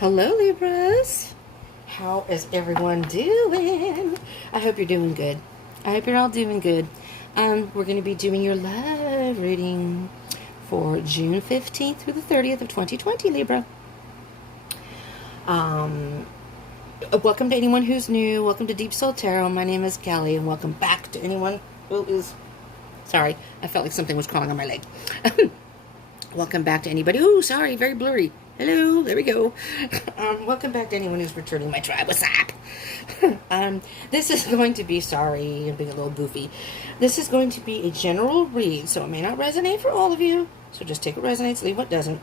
Hello, Libras. How is everyone doing? I hope you're doing good. I hope you're all doing good. We're going to be doing your love reading for June 15th through the 30th of 2020, Libra. Welcome to anyone who's new. Welcome to Deep Soul Tarot. My name is Kelly, and welcome back to anyone who is... Sorry, I felt like something was crawling on my leg. Welcome back to anybody... Ooh, sorry, very blurry. Hello, there we go. Welcome back to anyone who's returning my tribe. What's up? This is going to be, sorry, I'm being a little goofy. This is going to be a general read, so it may not resonate for all of you. So just take what resonates, leave what doesn't.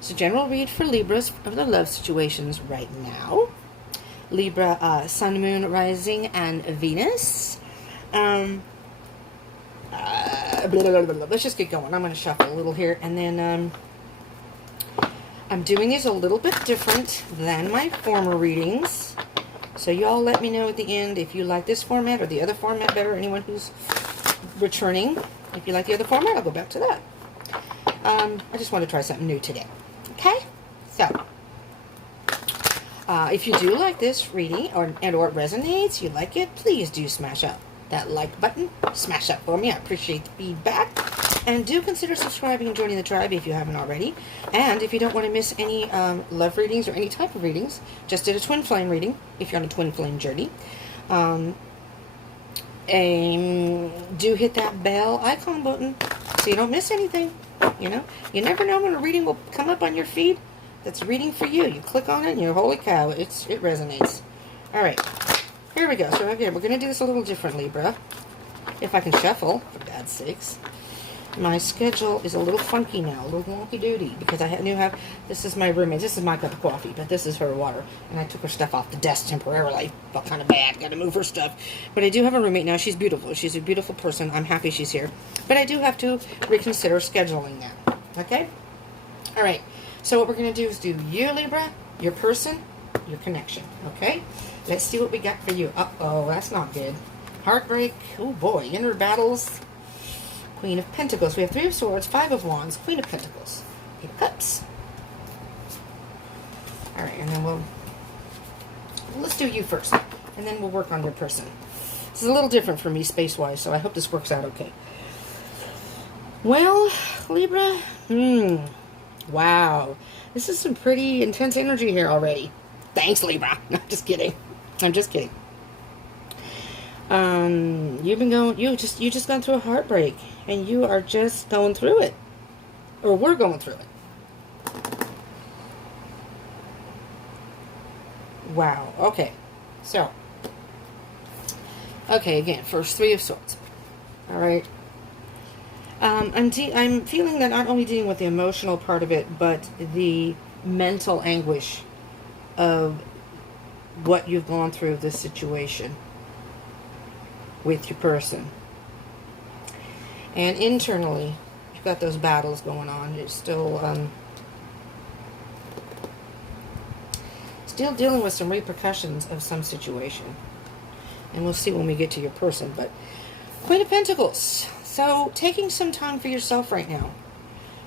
So general read for Libras of the love situations right now. Libra, Sun, Moon, Rising, and Venus. Let's just get going. I'm going to shuffle a little here, and then I'm doing these a little bit different than my former readings. So y'all let me know at the end if you like this format or the other format better. Anyone who's returning, if you like the other format, I'll go back to that. I just want to try something new today. Okay? So, if you do like this reading or it resonates, you like it, please do smash up that like button. Smash up for me. I appreciate the feedback. And do consider subscribing and joining the tribe if you haven't already. And if you don't want to miss any love readings or any type of readings, just did a twin flame reading if you're on a twin flame journey. And do hit that bell icon button so you don't miss anything. You know, you never know when a reading will come up on your feed that's reading for you. You click on it and you're, holy cow, it resonates. All right, here we go. So again, we're going to do this a little different, Libra. If I can shuffle, for God's sakes. My schedule is a little funky now, a little wonky-doody, because I knew how, this is my roommate, this is my cup of coffee, but this is her water, and I took her stuff off the desk temporarily. Felt kind of bad, got to move her stuff. But I do have a roommate now, she's beautiful, she's a beautiful person, I'm happy she's here. But I do have to reconsider scheduling that, okay? Alright, so what we're going to do is do you, Libra, your person, your connection, okay? Let's see what we got for you. Uh-oh, that's not good. Heartbreak, oh boy, inner battles... Queen of Pentacles. We have 3 of Swords, 5 of Wands, Queen of Pentacles, 8 of Cups. Alright, and then let's do you first, and then we'll work on your person. This is a little different for me space-wise, so I hope this works out okay. Well, Libra, wow. This is some pretty intense energy here already. Thanks, Libra. No, I'm just kidding. I'm just kidding. You just gone through a heartbreak, and you are just going through it, or we're going through it. Wow. Okay. So, okay, again, first 3 of Swords. All right. I'm feeling that not only dealing with the emotional part of it, but the mental anguish of what you've gone through this situation with your person. And internally, you've got those battles going on. You're still dealing with some repercussions of some situation. And we'll see when we get to your person. But Queen of Pentacles. So, taking some time for yourself right now.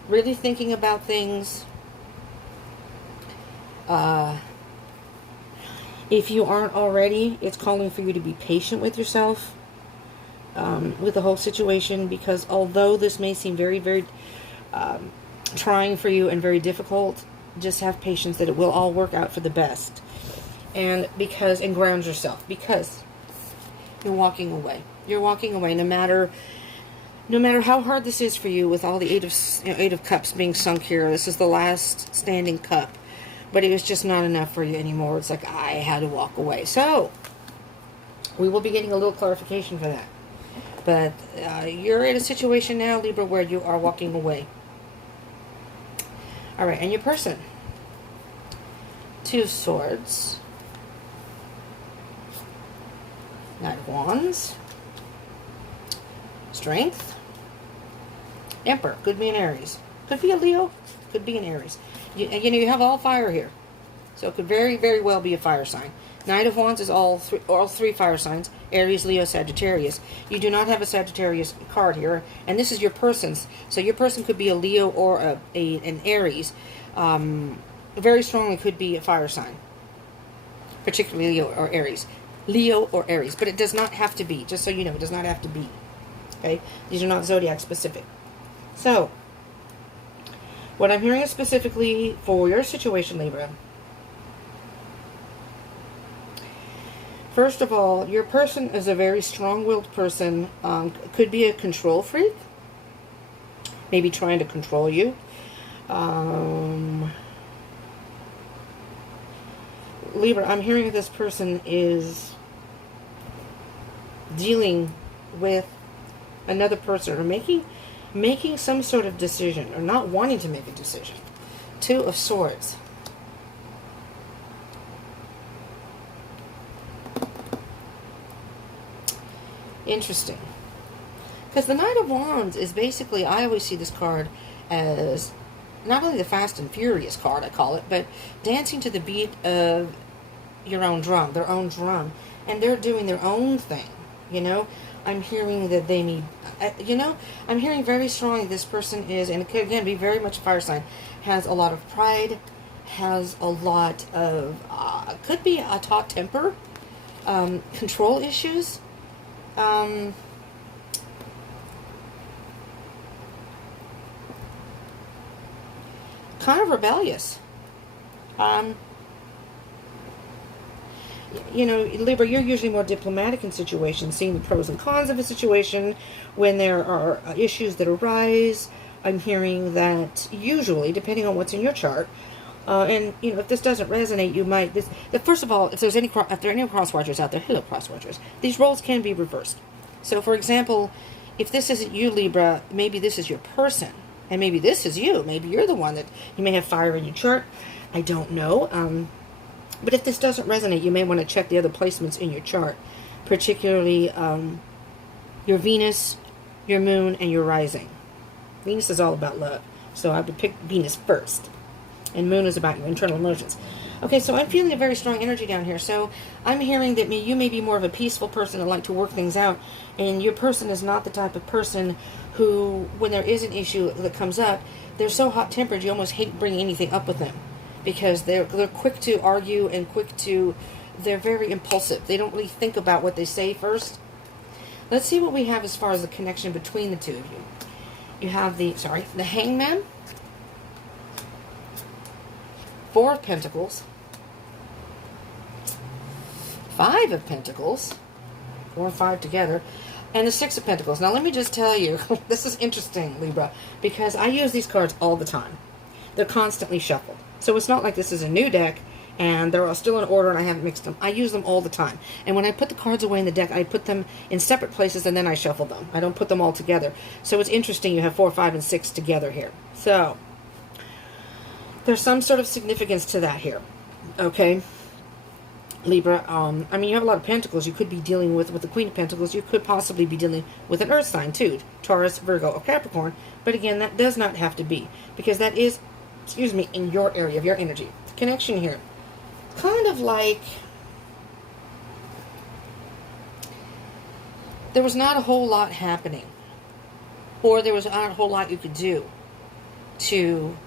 Really thinking about things. If you aren't already, it's calling for you to be patient with yourself. With the whole situation, because although this may seem very, very trying for you and very difficult, just have patience that it will all work out for the best. And ground yourself, because you're walking away. You're walking away no matter how hard this is for you, with all the 8 of Cups being sunk here. This is the last standing cup, but it was just not enough for you anymore. It's like, I had to walk away. So we will be getting a little clarification for that. But you're in a situation now, Libra, where you are walking away. All right, and your person. 2 of Swords. Knight of Wands. Strength. Emperor. Could be an Aries. Could be a Leo. Could be an Aries. You have all fire here. So it could very, very well be a fire sign. Knight of Wands is all three fire signs. Aries, Leo, Sagittarius. You do not have a Sagittarius card here. And this is your person's. So your person could be a Leo or an Aries. very strongly could be a fire sign, particularly Leo or Aries. Leo or Aries, but it does not have to be, just so you know, it does not have to be. Okay? These are not zodiac specific. So, what I'm hearing is specifically for your situation, Libra. First of all, your person is a very strong-willed person. Could be a control freak. Maybe trying to control you. Libra, I'm hearing that this person is dealing with another person or making some sort of decision or not wanting to make a decision. Two of Swords. Interesting. Because the Knight of Wands is basically, I always see this card as not only the Fast and Furious card, I call it, but dancing to the beat of your own drum, their own drum. And they're doing their own thing, you know. I'm hearing that they need, you know, I'm hearing very strongly this person is, and it could again be very much a fire sign, has a lot of pride, has a lot of, could be a taut temper, control issues, kind of rebellious. You know, Libra, you're usually more diplomatic in situations, seeing the pros and cons of a situation. When there are issues that arise, I'm hearing that usually, depending on what's in your chart, and you know, if this doesn't resonate, you might. First of all, if there are any cross watchers out there, hello cross watchers. These roles can be reversed. So, for example, if this isn't you, Libra, maybe this is your person, and maybe this is you. Maybe you're the one that you may have fire in your chart. I don't know. But if this doesn't resonate, you may want to check the other placements in your chart, particularly your Venus, your Moon, and your Rising. Venus is all about love, so I would pick Venus first. And Moon is about your internal emotions. Okay, so I'm feeling a very strong energy down here. So I'm hearing that you may be more of a peaceful person that like to work things out, and your person is not the type of person who, when there is an issue that comes up, they're so hot-tempered you almost hate bringing anything up with them. Because they're quick to argue and they're very impulsive. They don't really think about what they say first. Let's see what we have as far as the connection between the two of you. You have the Hangman, Four of Pentacles, Five of Pentacles, 4 and 5 together, and the Six of Pentacles. Now let me just tell you, this is interesting, Libra, because I use these cards all the time. They're constantly shuffled. So it's not like this is a new deck and they're all still in order and I haven't mixed them. I use them all the time. And when I put the cards away in the deck, I put them in separate places and then I shuffle them. I don't put them all together. So it's interesting you have 4, 5, and 6 together here. So there's some sort of significance to that here. Okay? Libra, I mean, you have a lot of Pentacles. You could be dealing with the Queen of Pentacles. You could possibly be dealing with an Earth sign too. Taurus, Virgo, or Capricorn. But again, that does not have to be. Because that is, in your area of your energy. The connection here. Kind of like there was not a whole lot happening. Or there was not a whole lot you could do to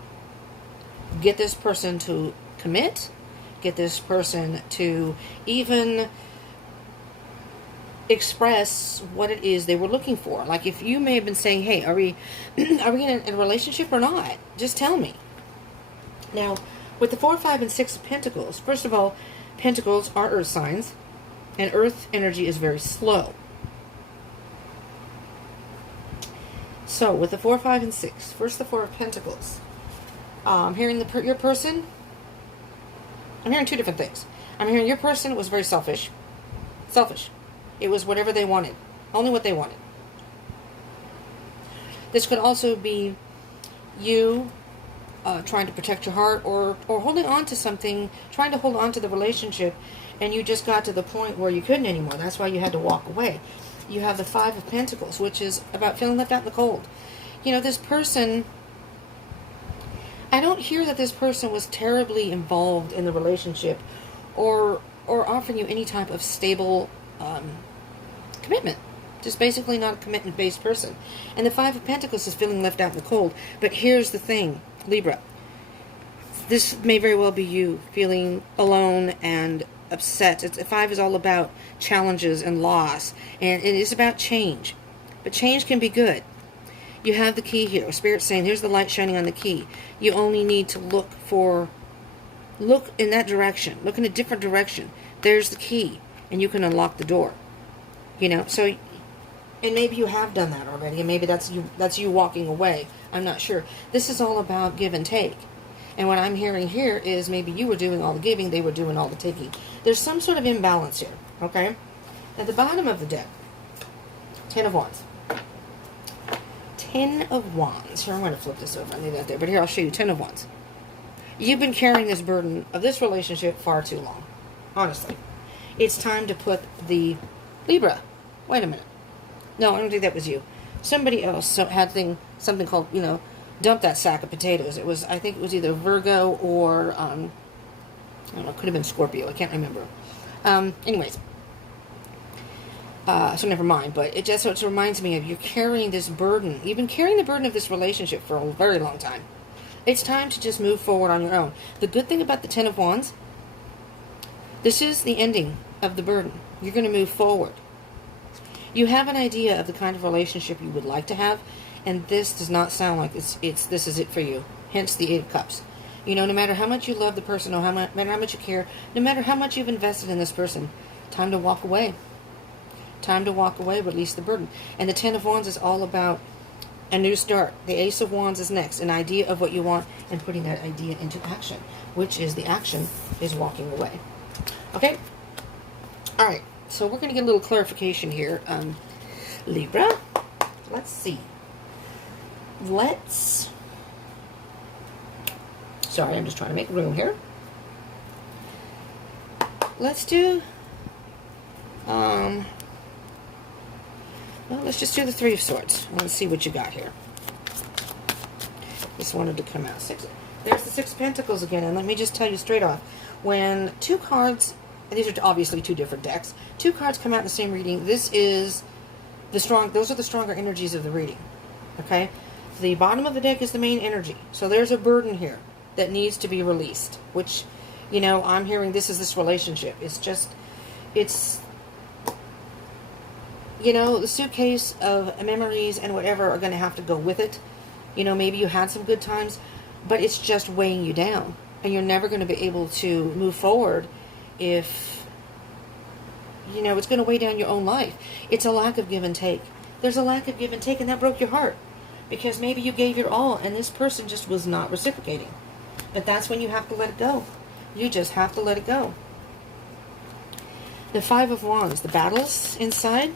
get this person to commit, get this person to even express what it is they were looking for. Like if you may have been saying, hey, are we in a relationship or not? Just tell me. Now, with the 4, 5, and 6 of Pentacles, first of all, Pentacles are earth signs, and earth energy is very slow. So, with the 4, 5, and 6, first the 4 of Pentacles, I'm hearing your person, I'm hearing two different things. I'm hearing your person was very selfish. Selfish. It was whatever they wanted. Only what they wanted. This could also be you trying to protect your heart or holding on to something, trying to hold on to the relationship, and you just got to the point where you couldn't anymore. That's why you had to walk away. You have the 5 of Pentacles, which is about feeling left out in the cold. You know, this person, I don't hear that this person was terribly involved in the relationship or offering you any type of stable commitment. Just basically not a commitment-based person. And the 5 of Pentacles is feeling left out in the cold. But here's the thing, Libra. This may very well be you feeling alone and upset. 5 is all about challenges and loss, and it is about change. But change can be good. You have the key here. Spirit's saying, here's the light shining on the key. You only need to look in that direction. Look in a different direction. There's the key, and you can unlock the door. You know, so, and maybe you have done that already, and maybe that's you walking away. I'm not sure. This is all about give and take. And what I'm hearing here is maybe you were doing all the giving, they were doing all the taking. There's some sort of imbalance here, okay? At the bottom of the deck, 10 of Wands. 10 of Wands. Here, I'm going to flip this over and leave that there. But here, I'll show you 10 of Wands. You've been carrying this burden of this relationship far too long. Honestly. It's time to put the Libra. Wait a minute. No, I don't think that was you. Somebody else had something called, you know, dump that sack of potatoes. I think it was either Virgo or, I don't know, it could have been Scorpio. I can't remember. Anyways. So never mind, but it reminds me of you're carrying this burden. You've been carrying the burden of this relationship for a very long time. It's time to just move forward on your own. The good thing about the 10 of Wands, this is the ending of the burden. You're going to move forward. You have an idea of the kind of relationship you would like to have, and this does not sound like this is it for you. Hence the 8 of Cups. You know, no matter how much you love the person, or no matter how much you care, no matter how much you've invested in this person, time to walk away. Time to walk away, release the burden. And the 10 of Wands is all about a new start. The Ace of Wands is next. An idea of what you want and putting that idea into action, which is the action is walking away. Okay? All right. So we're going to get a little clarification here. Libra. Let's see. Sorry, I'm just trying to make room here. Let's do... well, let's just do the 3 of Swords. Let's see what you got here. Just wanted to come out. There's the 6 of Pentacles again. And let me just tell you straight off. When 2 cards, and these are obviously 2 different decks, 2 cards come out in the same reading, those are the stronger energies of the reading. Okay? The bottom of the deck is the main energy. So there's a burden here that needs to be released. Which, you know, I'm hearing this relationship. It's you know, the suitcase of memories and whatever are going to have to go with it. You know, maybe you had some good times, but it's just weighing you down. And you're never going to be able to move forward if, you know, it's going to weigh down your own life. It's a lack of give and take. There's a lack of give and take, and that broke your heart. Because maybe you gave your all, and this person just was not reciprocating. But that's when you have to let it go. You just have to let it go. The 5 of Wands, the battles inside.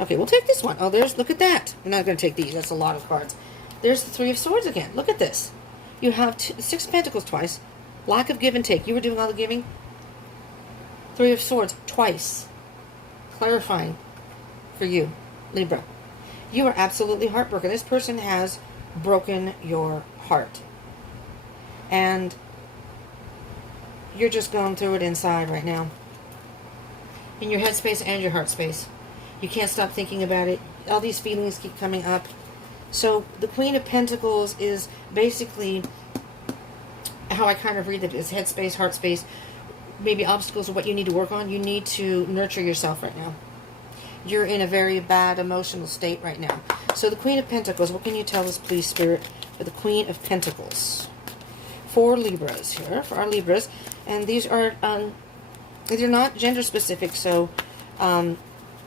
Okay, we'll take this one. Oh, look at that. I'm not going to take these. That's a lot of cards. There's the 3 of Swords again. Look at this. You have 6 of Pentacles twice. Lack of give and take. You were doing all the giving. 3 of Swords twice. Clarifying for you, Libra. You are absolutely heartbroken. This person has broken your heart. And you're just going through it inside right now. In your head space and your heart space. You can't stop thinking about it. All these feelings keep coming up. So the Queen of Pentacles is basically how I kind of read it is head space, heart space, maybe obstacles or what you need to work on. You need to nurture yourself right now. You're in a very bad emotional state right now. So the Queen of Pentacles, what can you tell us, please, Spirit, for the Queen of Pentacles? For Libras here, for our Libras. And these are, they're not gender specific, so...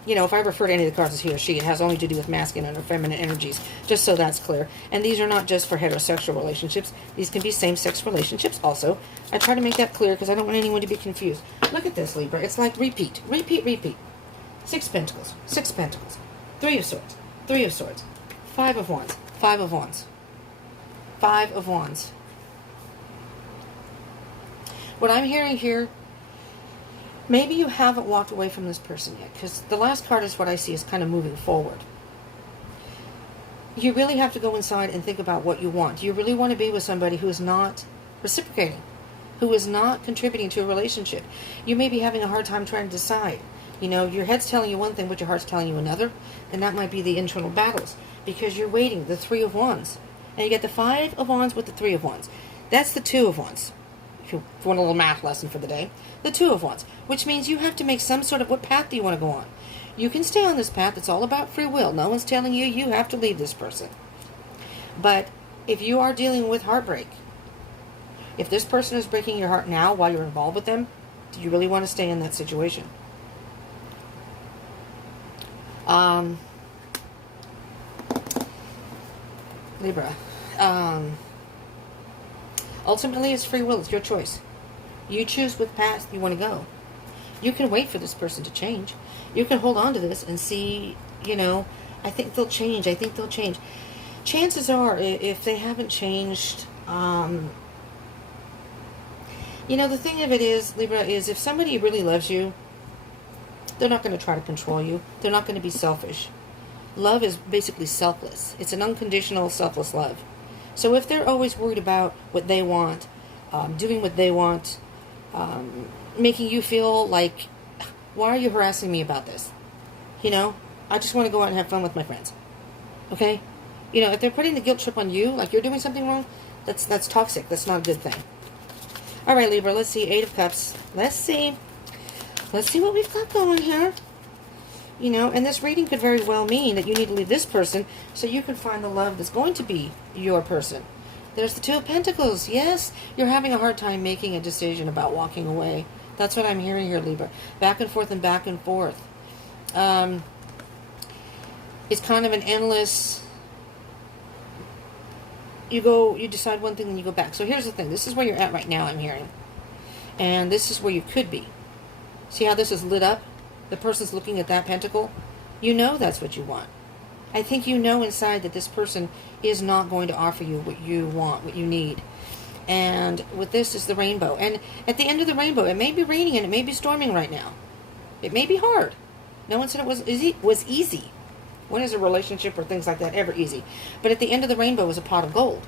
you know, if I refer to any of the cards as he or she, it has only to do with masculine or feminine energies, just so that's clear. And these are not just for heterosexual relationships. These can be same-sex relationships also. I try to make that clear because I don't want anyone to be confused. Look at this, Libra. It's like repeat, repeat, repeat. 6 Pentacles, 6 Pentacles, 3 of Swords, 3 of Swords, 5 of Wands, 5 of Wands, 5 of Wands. What I'm hearing here, maybe you haven't walked away from this person yet, because the last card is what I see is kind of moving forward. You really have to go inside and think about what you want. You really want to be with somebody who is not reciprocating, who is not contributing to a relationship. You may be having a hard time trying to decide. You know, your head's telling you one thing, but your heart's telling you another, and that might be the internal battles, because you're waiting, the 3 of Wands. And you get the Five of Wands with the Three of Wands. That's the Two of Wands. If you want a little math lesson for the day. The Two of Wands. Which means you have to make some sort of, what path do you want to go on? You can stay on this path. It's all about free will. No one's telling you you have to leave this person. But if you are dealing with heartbreak, if this person is breaking your heart now while you're involved with them, do you really want to stay in that situation? Libra. Ultimately, it's free will. It's your choice. You choose what path you want to go. You can wait for this person to change. You can hold on to this and see, you know, I think they'll change. I think they'll change. Chances are, if they haven't changed, you know, the thing of it is, Libra, is if somebody really loves you, they're not going to try to control you. They're not going to be selfish. Love is basically selfless. It's an unconditional, selfless love. So if they're always worried about what they want, doing what they want, making you feel like, why are you harassing me about this? You know, I just want to go out and have fun with my friends. Okay? You know, if they're putting the guilt trip on you, like you're doing something wrong, that's toxic. That's not a good thing. All right, Libra, let's see. Eight of Cups. Let's see what we've got going here. You know, and this reading could very well mean that you need to leave this person so you can find the love that's going to be your person. There's the Two of Pentacles. Yes, you're having a hard time making a decision about walking away. That's what I'm hearing here, Libra. Back and forth and back and forth. It's kind of an endless... You decide one thing, then you go back. So here's the thing. This is where you're at right now, I'm hearing. And this is where you could be. See how this is lit up? The person's looking at that pentacle. You know that's what you want. I think you know inside that this person is not going to offer you what you want, what you need. And with this is the rainbow. And at the end of the rainbow, it may be raining and it may be storming right now. It may be hard. No one said it was easy. When is a relationship or things like that ever easy? But at the end of the rainbow is a pot of gold.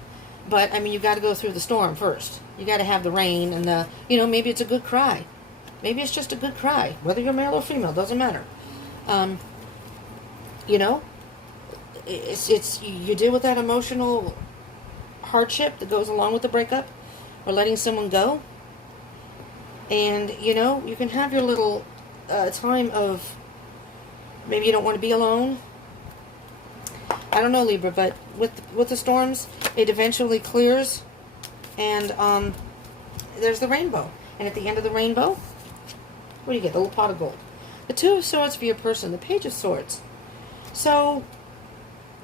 But, I mean, you got to go through the storm first. You got to have the rain and the, you know, maybe it's a good cry. Maybe it's just a good cry. Whether you're male or female, doesn't matter. You know, you deal with that emotional hardship that goes along with the breakup or letting someone go. And, you know, you can have your little time of maybe you don't want to be alone. I don't know, Libra, but with the storms, it eventually clears. And there's the rainbow. And at the end of the rainbow, what do you get? The little pot of gold. The Two of Swords for your person. The Page of Swords. So,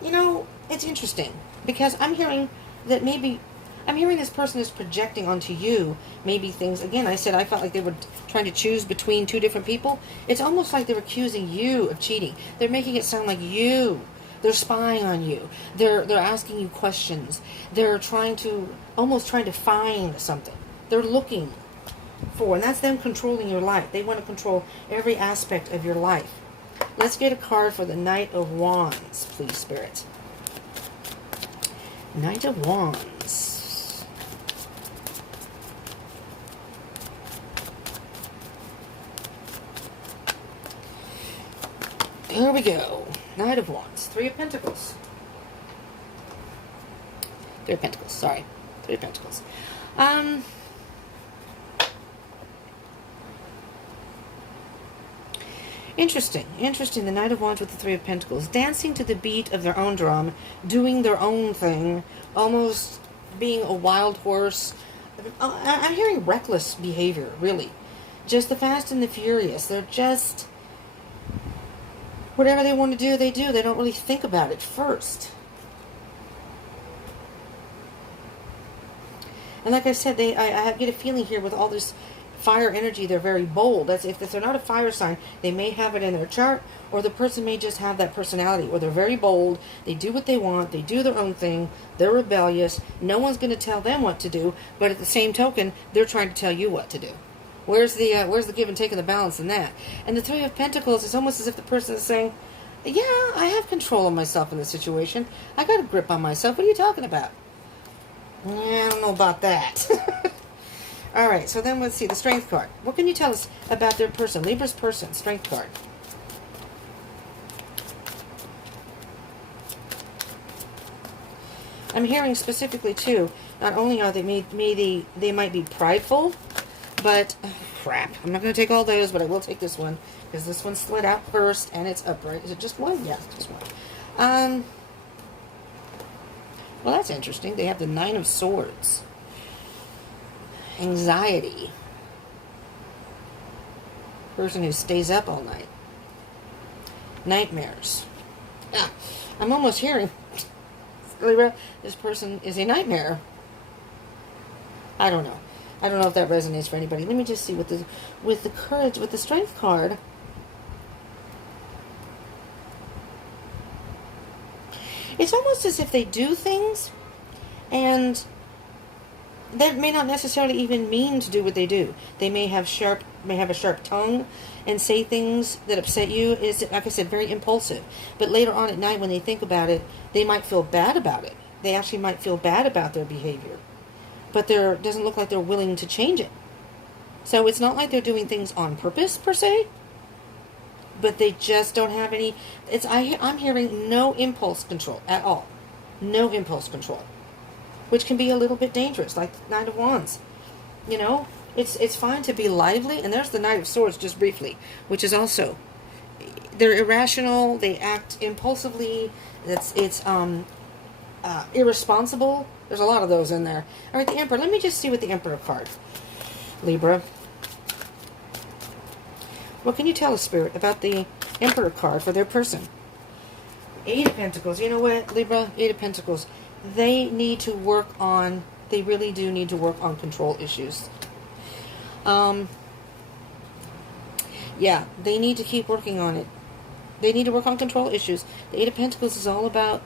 you know, it's interesting. Because I'm hearing that maybe... I'm hearing this person is projecting onto you maybe things. Again, I said I felt like they were trying to choose between two different people. It's almost like they're accusing you of cheating. They're making it sound like you. They're spying on you. They're asking you questions. They're almost trying to find something. They're looking for, and that's them controlling your life. They want to control every aspect of your life. Let's get a card for the Knight of Wands, please, Spirit. Knight of Wands. Here we go. Knight of Wands. Three of Pentacles. Three of Pentacles, sorry. Three of Pentacles. Interesting. The Knight of Wands with the Three of Pentacles. Dancing to the beat of their own drum. Doing their own thing. Almost being a wild horse. I'm hearing reckless behavior, really. Just the Fast and the Furious. They're just... whatever they want to do, they do. They don't really think about it first. And like I said, I get a feeling here with all this fire energy, they're very bold. That's if they're not a fire sign, they may have it in their chart, or the person may just have that personality where they're very bold. They do what they want. They do their own thing. They're rebellious. No one's going to tell them what to do, but at the same token, they're trying to tell you what to do. Where's the give and take and the balance in that? And the Three of Pentacles is almost as if the person is saying, yeah, I have control of myself in this situation. I got a grip on myself. What are you talking about? I don't know about that. All right, so then let's see the Strength card. What can you tell us about their person? Libra's person, Strength card. I'm hearing specifically too, not only are they might be prideful, but crap, I'm not going to take all those, but I will take this one because this one slid out first and it's upright. Is it just one? Yes, just one. Well, that's interesting. They have the Nine of Swords. Anxiety. Person who stays up all night. Nightmares. Ah, I'm almost hearing, Libra, this person is a nightmare. I don't know. I don't know if that resonates for anybody. Let me just see with the courage, with the strength card. It's almost as if they do things and that may not necessarily even mean to do what they do. They may have a sharp tongue and say things that upset you. Is, like I said, very impulsive. But later on at night when they think about it, they might feel bad about it. They actually might feel bad about their behavior. But it doesn't look like they're willing to change it. So it's not like they're doing things on purpose, per se. But they just don't have any... I'm hearing no impulse control at all. No impulse control. Which can be a little bit dangerous, like the Knight of Wands. You know, it's fine to be lively. And there's the Knight of Swords, just briefly. Which is also... They're irrational. They act impulsively. It's irresponsible. There's a lot of those in there. All right, the Emperor. Let me just see with the Emperor card. Libra. What can you tell us, Spirit, about the Emperor card for their person? Eight of Pentacles. You know what, Libra? Eight of Pentacles. They need to work on... They really do need to work on control issues. Yeah, they need to keep working on it. They need to work on control issues. The Eight of Pentacles is all about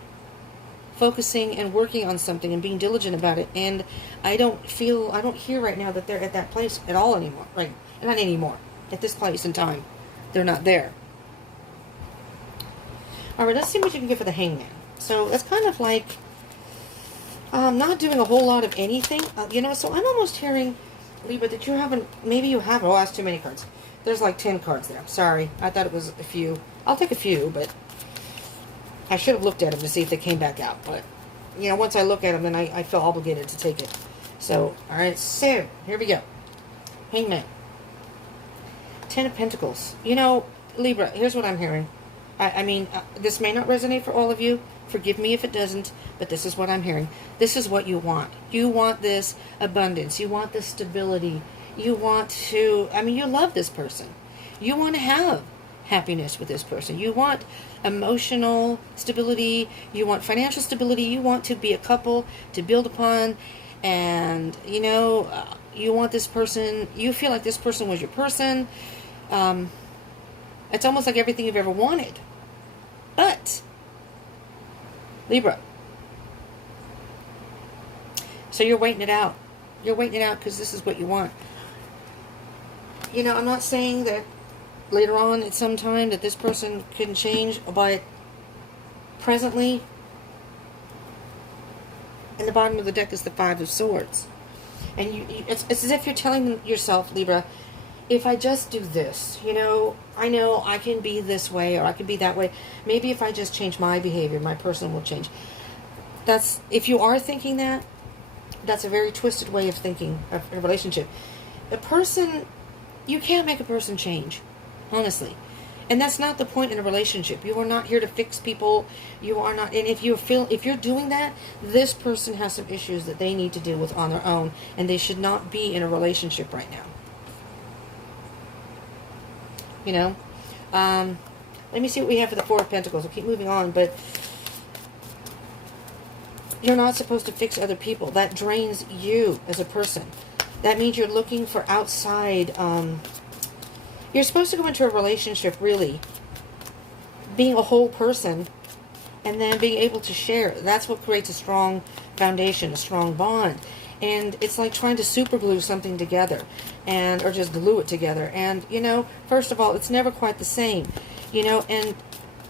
focusing and working on something and being diligent about it. And I don't hear right now that they're at that place at all anymore. Right? Not anymore. At this place in time. They're not there. Alright, let's see what you can get for the Hangman. So, it's kind of like not doing a whole lot of anything. So I'm almost hearing, Libra, that you haven't... Maybe you have... Oh, that's too many cards. There's like 10 cards there. Sorry. I thought it was a few. I'll take a few, but... I should have looked at them to see if they came back out. But, once I look at them, then I feel obligated to take it. So, alright. So, here we go. Hangman. 10 of Pentacles. Libra, here's what I'm hearing. I mean, this may not resonate for all of you. Forgive me if it doesn't, but this is what I'm hearing. This is what you want. You want this abundance. You want this stability. You want to... you love this person. You want to have happiness with this person. You want emotional stability. You want financial stability. You want to be a couple to build upon. And, you want this person... You feel like this person was your person. It's almost like everything you've ever wanted. But, Libra. So you're waiting it out. You're waiting it out because this is what you want. I'm not saying that later on at some time that this person couldn't change, but presently, in the bottom of the deck is the Five of Swords. And it's as if you're telling yourself, Libra, if I just do this, I know I can be this way or I can be that way. Maybe if I just change my behavior, my person will change. If you are thinking that, that's a very twisted way of thinking of a relationship. A person, you can't make a person change, honestly. And that's not the point in a relationship. You are not here to fix people. You are not, and if you're doing that, this person has some issues that they need to deal with on their own, and they should not be in a relationship right now. Let me see what we have for the Four of Pentacles. We'll keep moving on, but you're not supposed to fix other people. That drains you as a person. That means you're looking for outside. You're supposed to go into a relationship really being a whole person and then being able to share. That's what creates a strong foundation, a strong bond. And it's like trying to super glue something together or just glue it together. And, first of all, it's never quite the same, and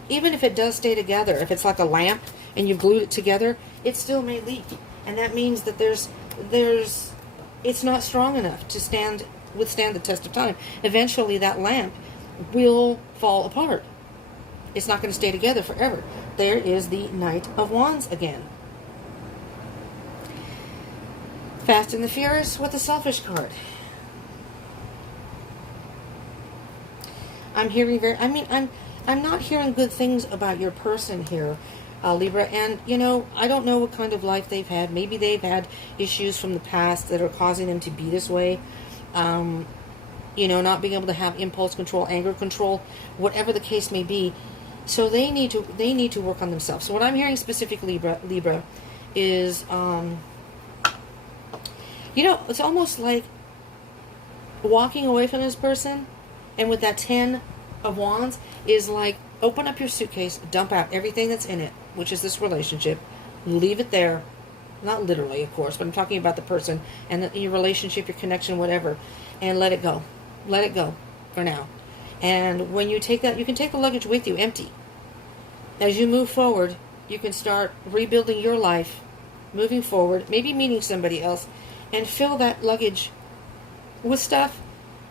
even if it does stay together, if it's like a lamp and you've glued it together, it still may leak. And that means that it's not strong enough to withstand the test of time. Eventually that lamp will fall apart. It's not going to stay together forever. There is the Knight of Wands again. Fast and the Furious with the Selfish card. I'm hearing I'm not hearing good things about your person here, Libra. And, you know, I don't know what kind of life they've had. Maybe they've had issues from the past that are causing them to be this way. You know, not being able to have impulse control, anger control, whatever the case may be. So they need to work on themselves. So what I'm hearing specifically, Libra, is, you know, it's almost like walking away from this person, and with that 10 of Wands, is like, open up your suitcase, dump out everything that's in it, which is this relationship, leave it there. Not literally, of course, but I'm talking about the person and your relationship, your connection, whatever, and let it go. Let it go for now. And when you take that, you can take the luggage with you, empty. As you move forward, you can start rebuilding your life, moving forward, maybe meeting somebody else, and fill that luggage with stuff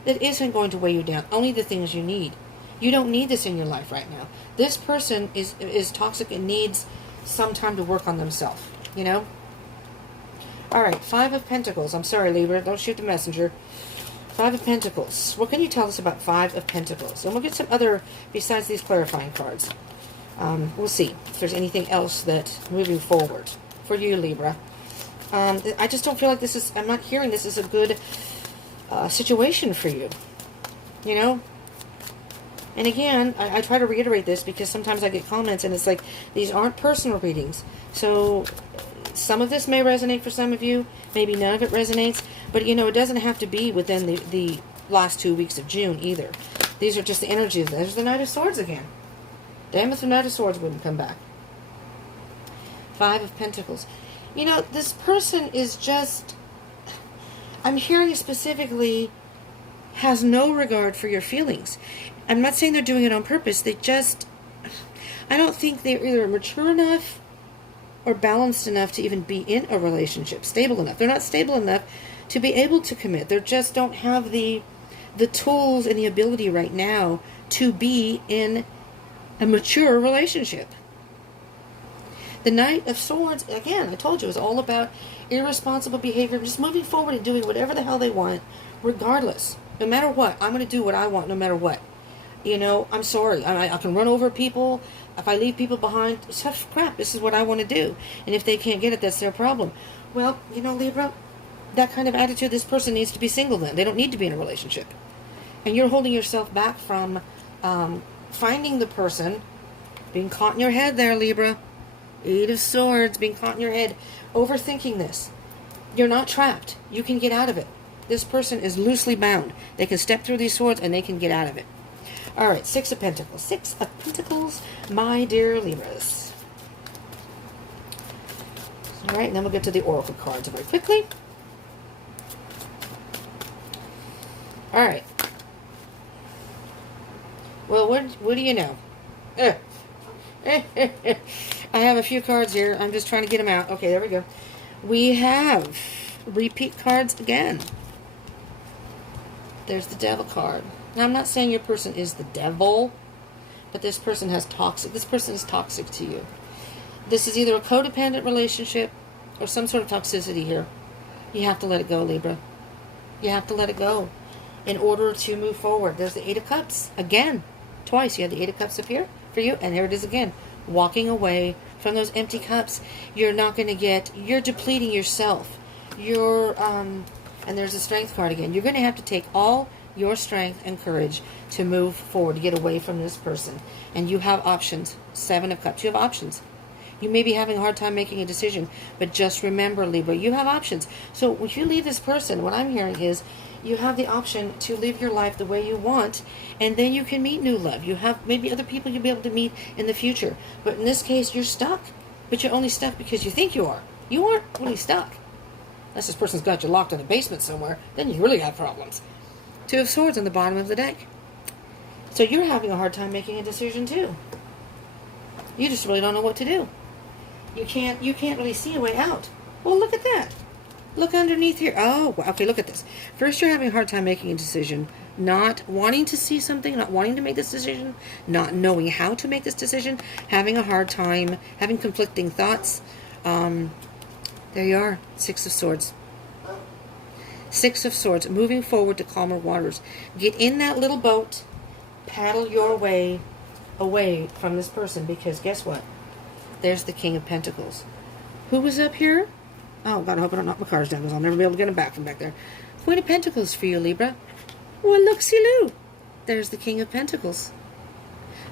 that isn't going to weigh you down. Only the things you need. You don't need this in your life right now. This person is toxic and needs some time to work on themselves, you know? All right, 5 of Pentacles. I'm sorry, Libra. Don't shoot the messenger. 5 of Pentacles. What can you tell us about 5 of Pentacles? And we'll get some other, besides these clarifying cards. We'll see if there's anything else that moving forward for you, Libra. I just don't feel like this is, I'm not hearing this is a good situation for you, you know? And again, I try to reiterate this because sometimes I get comments and it's like, these aren't personal readings. So some of this may resonate for some of you, maybe none of it resonates, but you know, it doesn't have to be within the last 2 weeks of June either. These are just the energies. There's the Knight of Swords again. Damn if the Knight of Swords wouldn't come back. 5 of Pentacles. You know, this person is just, I'm hearing specifically, has no regard for your feelings. I'm not saying they're doing it on purpose. They just, I don't think they're either mature enough or balanced enough to even be in a relationship, stable enough. They're not stable enough to be able to commit. They just don't have the tools and the ability right now to be in a mature relationship. The Knight of Swords, again, I told you, is all about irresponsible behavior, just moving forward and doing whatever the hell they want, regardless. No matter what, I'm going to do what I want no matter what. You know, I'm sorry. I can run over people. If I leave people behind, such crap. This is what I want to do. And if they can't get it, that's their problem. Well, you know, Libra, that kind of attitude, this person needs to be single then. They don't need to be in a relationship. And you're holding yourself back from finding the person, being caught in your head there, Libra. 8 of Swords, being caught in your head, overthinking this. You're not trapped. You can get out of it. This person is loosely bound. They can step through these swords and they can get out of it. All right, 6 of Pentacles. 6 of Pentacles, my dear Libras. All right, and then we'll get to the Oracle cards very quickly. All right. Well, what do you know? I have a few cards here. I'm just trying to get them out. Okay, there we go. We have repeat cards again. There's the Devil card. Now, I'm not saying your person is the devil, but this person is toxic to you. This is either a codependent relationship or some sort of toxicity here. You have to let it go, Libra. You have to let it go in order to move forward. There's the 8 of Cups. Again, twice. You had the 8 of Cups up here for you, and there it is again. Walking away from those empty cups. You're not going to get, you're depleting yourself. And there's the Strength card again. You're going to have to take all your strength and courage to move forward, to get away from this person. And you have options. 7 of Cups. You have options. You may be having a hard time making a decision, but just remember, Libra, you have options. So when you leave this person, what I'm hearing is you have the option to live your life the way you want, and then you can meet new love. You have maybe other people you'll be able to meet in the future. But in this case, you're stuck. But you're only stuck because you think you are. You aren't really stuck. Unless this person's got you locked in a basement somewhere, then you really have problems. 2 of Swords on the bottom of the deck. So you're having a hard time making a decision too. You just really don't know what to do. You can't really see a way out. Well, look at that. Look underneath here. Oh, okay, look at this. First, you're having a hard time making a decision, not wanting to see something, not wanting to make this decision, not knowing how to make this decision, having a hard time, having conflicting thoughts. There you are, 6 of Swords. Six of Swords, moving forward to calmer waters. Get in that little boat, paddle your way away from this person, because guess what? There's the King of Pentacles. Who was up here? Oh, God, I hope I don't knock my cards down, because I'll never be able to get them back from back there. Queen of Pentacles for you, Libra. Well, look-see-loo. There's the King of Pentacles.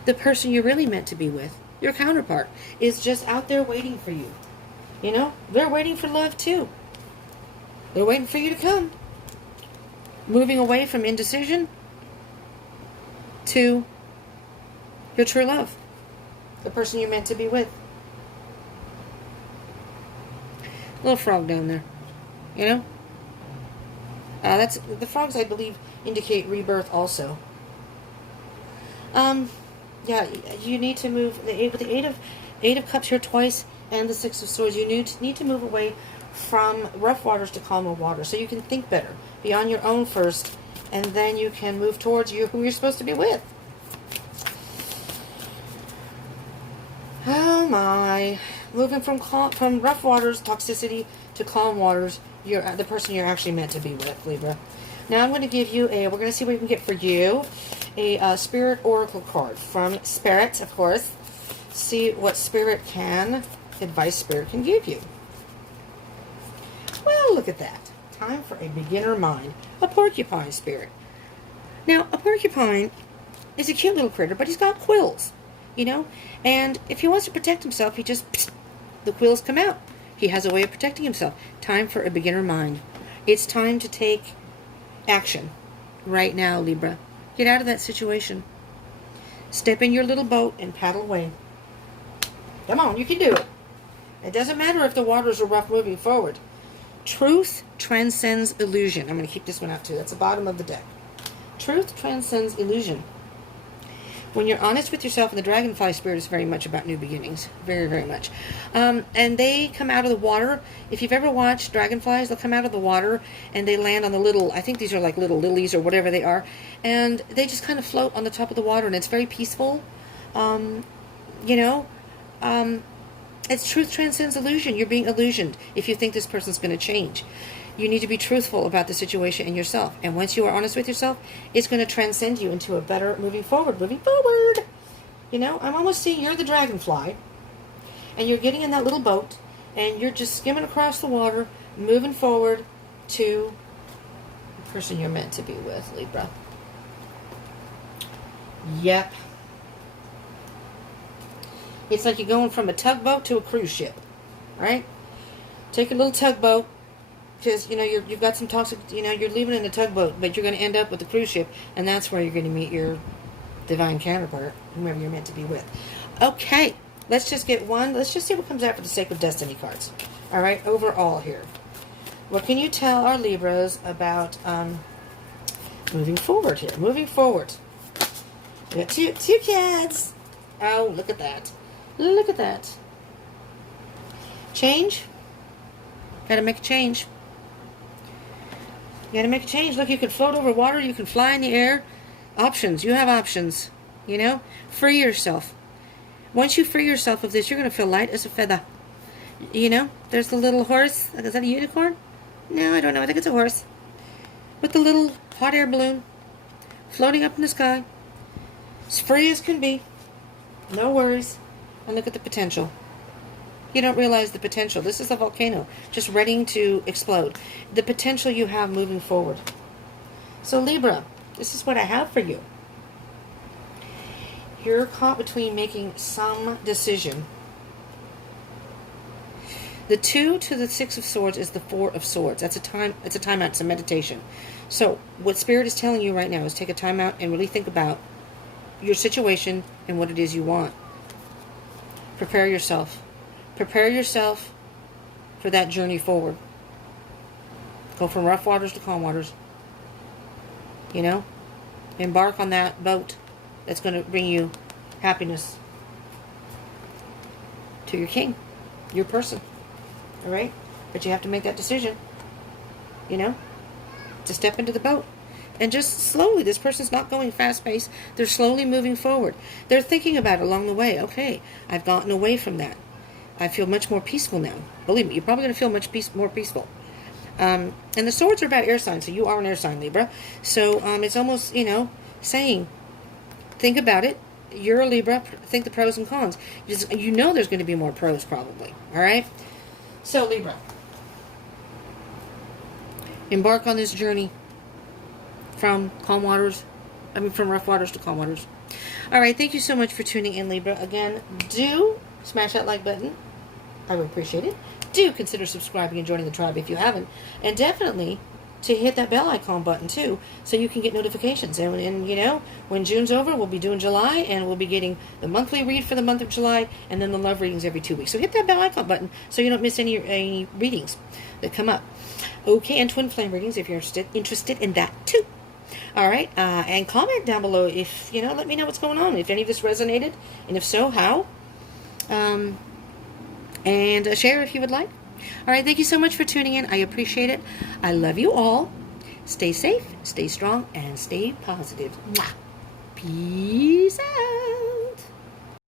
The person you're really meant to be with, your counterpart, is just out there waiting for you. You know, they're waiting for love, too. They're waiting for you to come. Moving away from indecision to your true love. The person you're meant to be with. Little frog down there. You know? That's the frogs, I believe, indicate rebirth also. Yeah, you need to move with the Eight of Cups here twice and the Six of Swords. You need to move away from rough waters to calmer waters, so you can think better, be on your own first, and then you can move towards who you're supposed to be with. Oh my! Moving from rough waters, toxicity, to calm waters. You're the person you're actually meant to be with, Libra. Now I'm going to give you we're going to see what we can get for you, a Spirit Oracle card from Spirit, of course. See what advice Spirit can give you. Well, look at that. Time for a beginner mind. A Porcupine Spirit. Now, a porcupine is a cute little critter, but he's got quills, you know? And if he wants to protect himself, the quills come out. He has a way of protecting himself. Time for a beginner mind. It's time to take action right now, Libra. Get out of that situation. Step in your little boat and paddle away. Come on, you can do it. It doesn't matter if the waters are rough moving forward. Truth transcends illusion. I'm going to keep this one out too. That's the bottom of the deck. Truth transcends illusion. When you're honest with yourself, and the Dragonfly Spirit is very much about new beginnings. Very, very much. And they come out of the water. If you've ever watched dragonflies, they'll come out of the water and they land on the little, I think these are like little lilies or whatever they are. And they just kind of float on the top of the water, and it's very peaceful. It's truth transcends illusion. You're being illusioned if you think this person's going to change. You need to be truthful about the situation and yourself. And once you are honest with yourself, it's going to transcend you into a better moving forward. You know, I'm almost seeing you're the dragonfly, and you're getting in that little boat, and you're just skimming across the water, moving forward to the person you're meant to be with, Libra. Yep. It's like you're going from a tugboat to a cruise ship, right? Take a little tugboat, because, you know, you've got some toxic, you know, you're leaving in a tugboat, but you're going to end up with a cruise ship, and that's where you're going to meet your divine counterpart, whomever you're meant to be with. Okay, let's just get one. Let's just see what comes out for the Sacred Destiny cards. All right, overall here. What can you tell our Libras about moving forward here? Moving forward. We got two cats. Oh, look at that. Look at that. Change. Got to make a change. You got to make a change. Look, you can float over water. You can fly in the air. Options. You have options. You know? Free yourself. Once you free yourself of this, you're going to feel light as a feather. You know? There's the little horse. Is that a unicorn? No, I don't know. I think it's a horse. With the little hot air balloon. Floating up in the sky. As free as can be. No worries. And look at the potential. You don't realize the potential. This is a volcano just ready to explode. The potential you have moving forward. So Libra, this is what I have for you. You're caught between making some decision. The 2 to the 6 of Swords is the 4 of Swords. That's a time. It's a timeout. It's a meditation. So what Spirit is telling you right now is take a time out and really think about your situation and what it is you want. Prepare yourself. Prepare yourself for that journey forward. Go from rough waters to calm waters. You know? Embark on that boat that's going to bring you happiness to your king, your person. All right? But you have to make that decision. You know? To step into the boat. And just slowly, this person's not going fast-paced. They're slowly moving forward. They're thinking about it along the way. Okay, I've gotten away from that. I feel much more peaceful now. Believe me, you're probably going to feel much more peaceful. And the swords are about air signs, so you are an air sign, Libra. So it's almost, saying, think about it. You're a Libra. Think the pros and cons. You know there's going to be more pros, probably. All right? So, Libra, embark on this journey from calm waters. From rough waters to calm waters. All right, thank you so much for tuning in, Libra. Again, do smash that like button. I would appreciate it. Do consider subscribing and joining the tribe if you haven't. And definitely to hit that bell icon button, too, so you can get notifications. And when June's over, we'll be doing July, and we'll be getting the monthly read for the month of July, and then the love readings every 2 weeks. So hit that bell icon button so you don't miss any readings that come up. Okay, and twin flame readings if you're interested in that, too. All right, and comment down below if, let me know what's going on, if any of this resonated, and if so, how. And share if you would like. All right, thank you so much for tuning in. I appreciate it. I love you all. Stay safe, stay strong, and stay positive. Mwah. Peace.